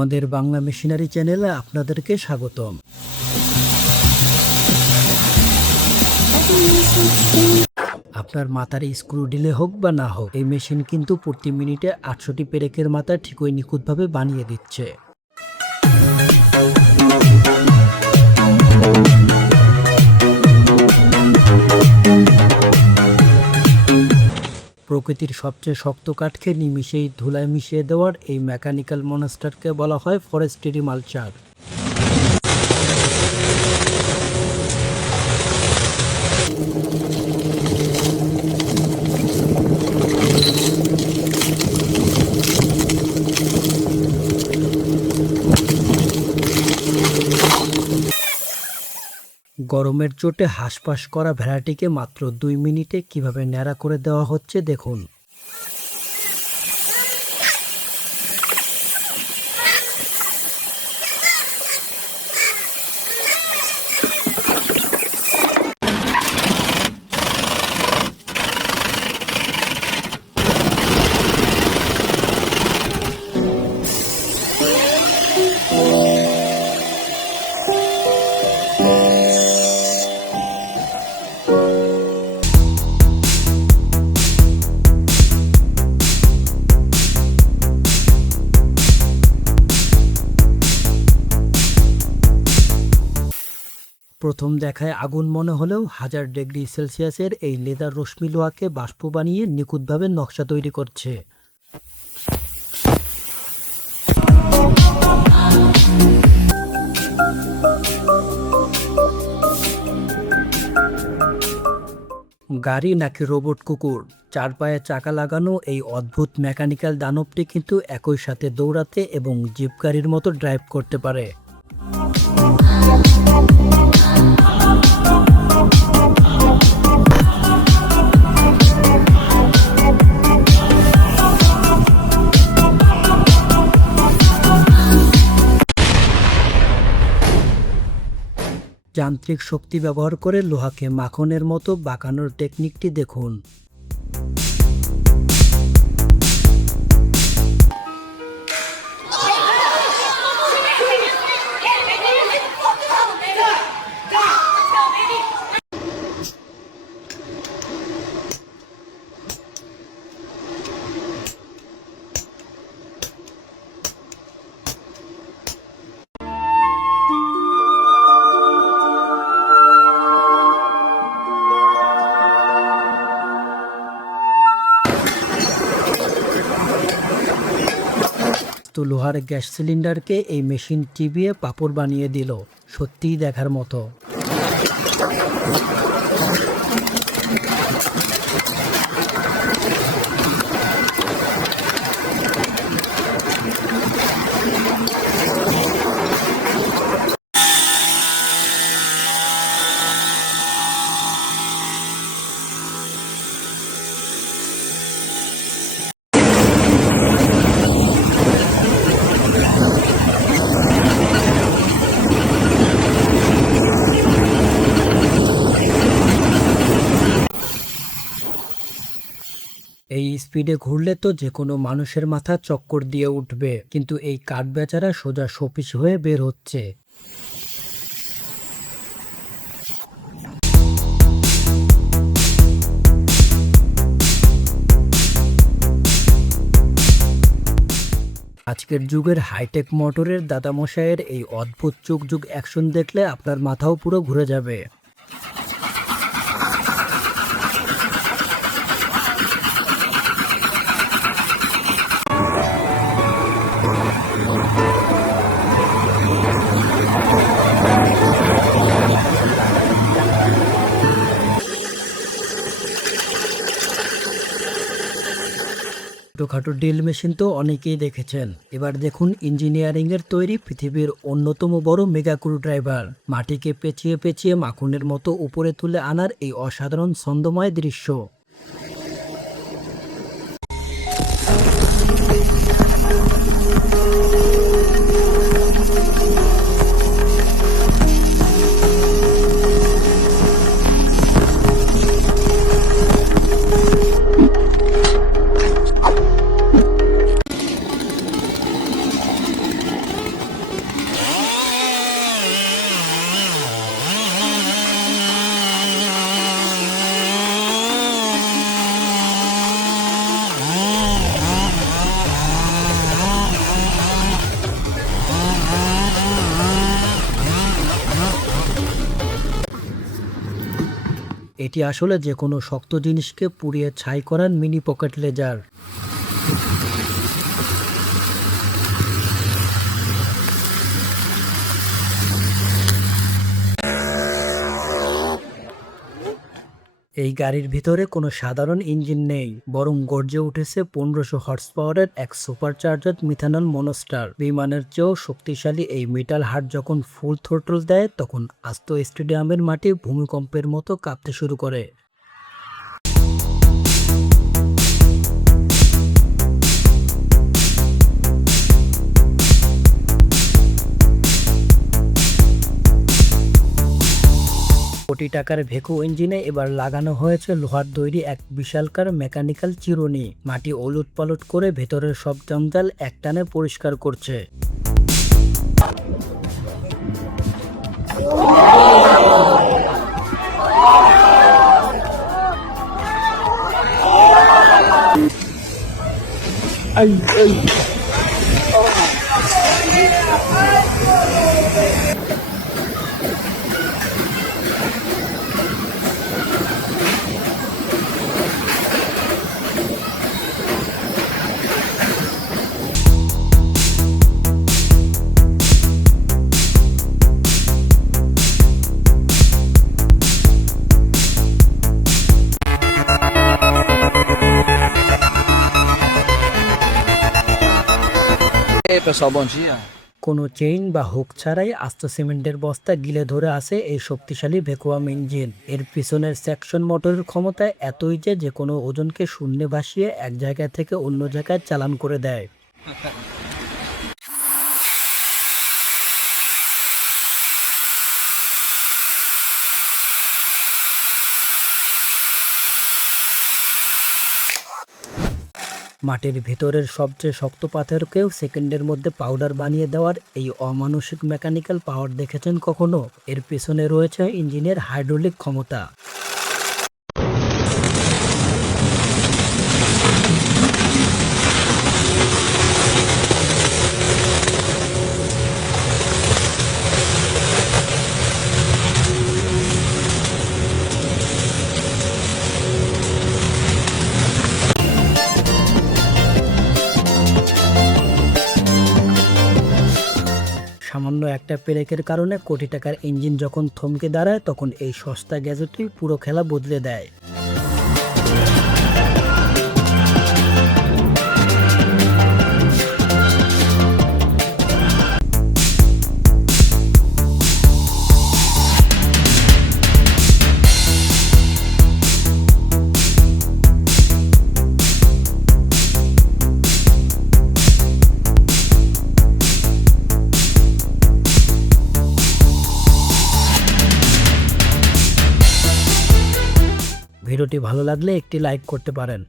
আমাদের বাংলা মেশিনারি চ্যানেলে আপনাদেরকে স্বাগতম। আপনার মাথার স্ক্রু ঢিলে হোক বা না হোক, এই মেশিন কিন্তু প্রতি মিনিটে 800টি পেরেকের মাথা ঠিকই নিখুঁতভাবে বানিয়ে দিচ্ছে। প্রকৃতির সবচেয়ে শক্ত কাঠকে নিমিষেই ধুলায় মিশিয়ে দেওয়ার এই মেকানিক্যাল মনস্টারকে বলা হয় ফরেস্ট্রি মালচার। গরমের চোটে হাঁসফাঁস করা ভেড়াটিকে মাত্র 2 মিনিটে কিভাবে ন্যাড়া করে দেওয়া হচ্ছে দেখুন। প্রথম দেখায় আগুন মনে হলেও 1000 ডিগ্রি সেলসিয়াসের এই লেদার রশ্মি লোহাকে বাষ্প বানিয়ে নিখুঁতভাবে নকশা তৈরি করছে। গাড়ি নাকি রোবট কুকুর, 4 পায়ে চাকা লাগানো এই অদ্ভুত মেকানিক্যাল দানবটি কিন্তু একই সাথে দৌড়াতে এবং জিপ গাড়ির মতো ড্রাইভ করতে পারে। যান্ত্রিক শক্তি ব্যবহার করে লোহাকে মাখনের মতো বাঁকানোর টেকনিকটি দেখুন। তো লোহার গ্যাস সিলিন্ডারকে এই মেশিন চিবিয়ে পাঁপড় বানিয়ে দিল, সত্যিই দেখার মতো। এই স্পিডে ঘুরলে তো যে কোনো মানুষের মাথা চক্কর দিয়ে উঠবে, কিন্তু এই কাঠ বেচারা সোজা শোপিস হয়ে বের হচ্ছে। আজকের যুগের হাইটেক মোটরের দাদামশাইয়ের এই অদ্ভুত যুগ অ্যাকশন দেখলে আপনার মাথাও পুরো ঘুরে যাবে। ছোটখাটো ড্রিল মেশিন তো অনেকেই দেখেছেন, এবার দেখুন ইঞ্জিনিয়ারিং এর তৈরি পৃথিবীর অন্যতম বড় মেগা ক্রু ড্রাইভার। মাটিকে পেঁচিয়ে পেঁচিয়ে মাখনের মতো উপরে তুলে আনার এই অসাধারণ ছন্দময় দৃশ্য। এটি আসলে যে কোনো শক্ত জিনিসকে পুড়িয়ে ছাই করার মিনি পকেট লেজার। এই গাড়ির ভিতরে কোনো সাধারণ ইঞ্জিন নেই, বরং গর্জে উঠেছে 1500 হর্স পাওয়ারের এক সুপারচার্জার মিথানল মনোস্টার। বিমানের চেয়েও শক্তিশালী এই মেটাল হার্ট যখন ফুল থ্রোটল দেয়, তখন আস্ত স্টেডিয়ামের মাটি ভূমিকম্পের মতো কাঁপতে শুরু করে। কোটি টাকার ভেকু ইঞ্জিনে এবার লাগানো হয়েছে লোহার তৈরি এক বিশালকার মেকানিক্যাল চিরুনি। মাটি ওলট পালট করে ভেতরের সব জঞ্জাল একটানে পরিষ্কার করছে। E aí, pessoal, bom dia. কোনো চেইন বা হুক ছাড়াই আস্ত সিমেন্টের বস্তা গিলে ধরে আসে এই শক্তিশালী ভ্যাকুয়াম ইঞ্জিন। এর পিছনের সেকশন মোটরের ক্ষমতা এতই যে কোনো ওজনকে শূন্যে ভাসিয়ে এক জায়গা থেকে অন্য জায়গায় চালান করে দেয়। মাটির ভিতরের সবচেয়ে শক্ত পাথরকেও সেকেন্ডের মধ্যে পাউডার বানিয়ে দেওয়ার এই অমানসিক মেকানিক্যাল পাওয়ার দেখেছেন কখনো? এর পেছনে রয়েছে ইঞ্জিনের হাইড্রোলিক ক্ষমতা। সামান্য একটা পেরেকের কারণে কোটি টাকার ইঞ্জিন যখন থমকে দাঁড়ায়, তখন এই সস্তা গ্যাজেটই পুরো খেলা বদলে দেয়। ভিডিওটি ভালো লাগলে একটি লাইক করতে পারেন।